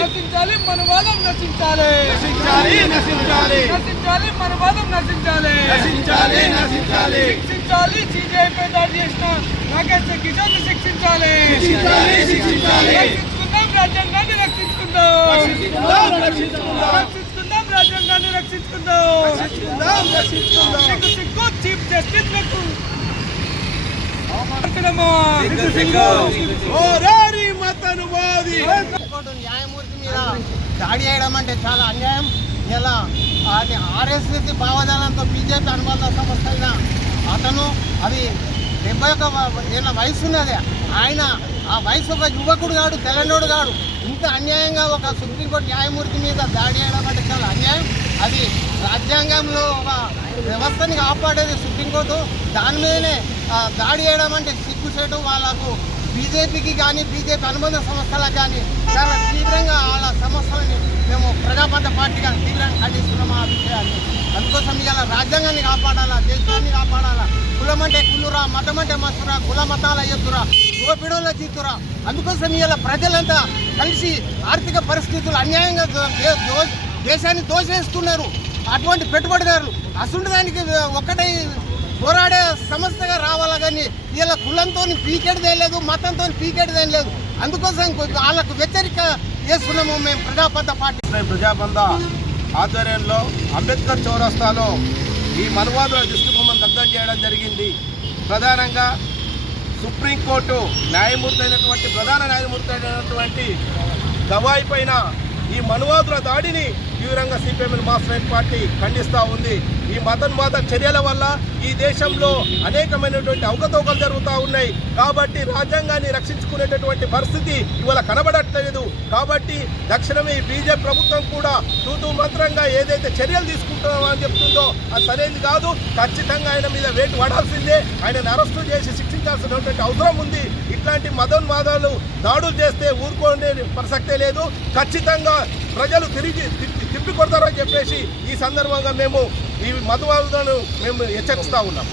నశించాలి మనవాదం నశించాలి నశించాలి నశించాలి నశించాలి మనవాదం నశించాలి నశించాలి నశించాలి శిక్షించాలి సిజేఐపై దాడి చేసిన రాకేష్ కిషోర్ను శిక్షించాలి శిక్షించాలి శిక్షించాలి రక్షించుకుందాం రాజ్యాంగాన్ని రక్షించుకుందాం రక్షించుకుందాం రక్షించుకుందాం రక్షించుకుందాం రాజ్యాంగాన్ని రక్షించుకుందాం రక్షించుకుందాం రక్షించుకుందాం సిగ్గు సిగ్గు చీఫ్ జస్టిస్ న్యాయమూర్తి మీద దాడి చేయడం అంటే చాలా అన్యాయం. ఇలా అది ఆర్ఎస్ఎస్ భావజాలంతో బీజేపీ అనుబంధ సంస్థ అయిన అతను అది డెబ్బై ఒక ఏళ్ళ వయసు ఉన్నది. ఆయన ఆ వయసు ఒక యువకుడు కాడు తెలంగాడు కాడు. ఇంత అన్యాయంగా ఒక సుప్రీంకోర్టు న్యాయమూర్తి మీద దాడి చేయడం అంటే చాలా అన్యాయం. అది రాజ్యాంగంలో ఒక వ్యవస్థని కాపాడేది సుప్రీంకోర్టు. దాని మీదనే దాడి చేయడం అంటే సిగ్గుచేయడం వాళ్ళకు బీజేపీకి కానీ బీజేపీ అనుబంధ సంస్థలకు కానీ చాలా తీవ్రంగా వాళ్ళ సమస్యలని మేము ప్రజాపంత పార్టీగా తీవ్రంగా ఖండిస్తున్నాము ఆ విషయాన్ని. అందుకోసం ఇవాళ రాజ్యాంగాన్ని కాపాడాలా దేశాన్ని కాపాడాలా? కులం అంటే కుల్లురా మతం అంటే మస్తురా కుల మతాల ఎత్తురా దోపిడోల జీతురా? అందుకోసం ఇవాళ ప్రజలంతా కలిసి ఆర్థిక పరిస్థితులు అన్యాయంగా దేశాన్ని దోషేస్తున్నారు అటువంటి పెట్టుబడిదారులు అసలు దానికి ఒక్కటే కానీ వీళ్ళ కులంతో పీకెడిదేం లేదు మతంతో పీకెడిదేం లేదు. అందుకోసం కొంచెం వాళ్ళకు వ్యతిరేక చేస్తున్నాము మేము ప్రజాపంత పార్టీ. ప్రజాబంధ ఆధ్వర్యంలో అంబేద్కర్ చౌరస్తాలో ఈ మనువాదుల దిష్టిబొమ్మను దగ్ధం చేయడం జరిగింది. ప్రధానంగా సుప్రీంకోర్టు న్యాయమూర్తి అయినటువంటి ప్రధాన న్యాయమూర్తి అయినటువంటి గవాయి పైన ఈ మనువాదుల దాడిని తీవ్రంగా సిపిఎం మాస్టర్ పార్టీ ఖండిస్తూ ఉంది. ఈ మతన్వాద చర్యల వల్ల ఈ దేశంలో అనేకమైనటువంటి అవకతవకలు జరుగుతూ ఉన్నాయి. కాబట్టి రాజ్యాంగాన్ని రక్షించుకునేటటువంటి పరిస్థితి ఇవాళ కనబడట్లేదు. కాబట్టి దక్షిణమే ఈ బీజేపీ ప్రభుత్వం కూడా తూతూ మంత్రంగా ఏదైతే చర్యలు తీసుకుంటున్నామని చెప్తుందో అది సరైనది కాదు. ఖచ్చితంగా ఆయన మీద వేటు పడాల్సిందే ఆయనను అరెస్టు చేసి శిక్షించాల్సినటువంటి అవసరం ఉంది. ఇట్లాంటి మదోన్మాదాలు దాడులు చేస్తే ఊరుకోనే ప్రసక్తే లేదు. ఖచ్చితంగా ప్రజలు తిరిగి తిప్పి కొడతారని చెప్పేసి ఈ సందర్భంగా మేము ఈ మధువాదులను మేము హెచ్చరిస్తూ ఉన్నాం.